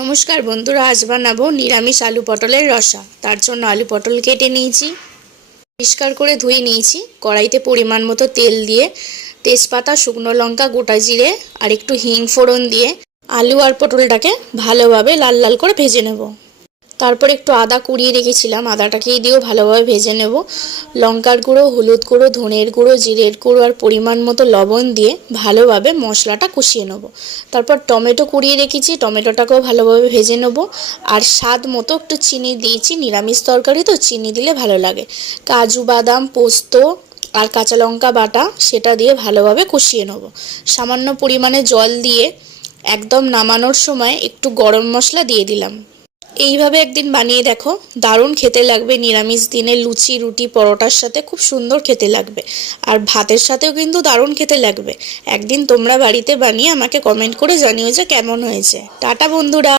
নমস্কার বন্ধুরা, আজ বানাবো নিরামিষ আলু পটলের রসা। তার জন্য আলু পটল কেটে নিয়েছি, পরিষ্কার করে ধুয়ে নিয়েছি। কড়াইতে পরিমাণ মতো তেল দিয়ে তেজপাতা, শুকনো লঙ্কা, গোটা জিরে আর একটু হিং ফোড়ন দিয়ে আলু আর পটলটাকে ভালোভাবে লাল লাল করে ভেজে নেব। তারপর একটু আদা কুড়িয়ে রেখেছিলাম, আদাটাকে দিয়েও ভালোভাবে ভেজে নেব। লঙ্কার গুঁড়ো, হলুদ গুঁড়ো, ধনের গুঁড়ো, জিরের গুঁড়ো আর পরিমাণ মতো লবণ দিয়ে ভালোভাবে মশলাটা কষিয়ে নেব। তারপর টমেটো কুড়িয়ে রেখেছি, টমেটোটাকেও ভালোভাবে ভেজে নেব। আর স্বাদ মতো একটু চিনি দিয়েছি, নিরামিষ তরকারি তো চিনি দিলে ভালো লাগে। কাজু বাদাম, পোস্ত আর কাঁচা লঙ্কা বাটা সেটা দিয়ে ভালোভাবে কষিয়ে নেব। সামান্য পরিমাণে জল দিয়ে একদম নামানোর সময় একটু গরম মশলা দিয়ে দিলাম। এইভাবে একদিন বানিয়ে দেখো, দারুণ খেতে লাগবে। নিরামিষ দিনে লুচি, রুটি, পরোটার সাথে খুব সুন্দর খেতে লাগবে। আর ভাতের সাথেও কিন্তু দারুণ খেতে লাগবে। একদিন তোমরা বাড়িতে বানিয়ে আমাকে কমেন্ট করে জানিও যে কেমন হয়েছে। টাটা বন্ধুরা।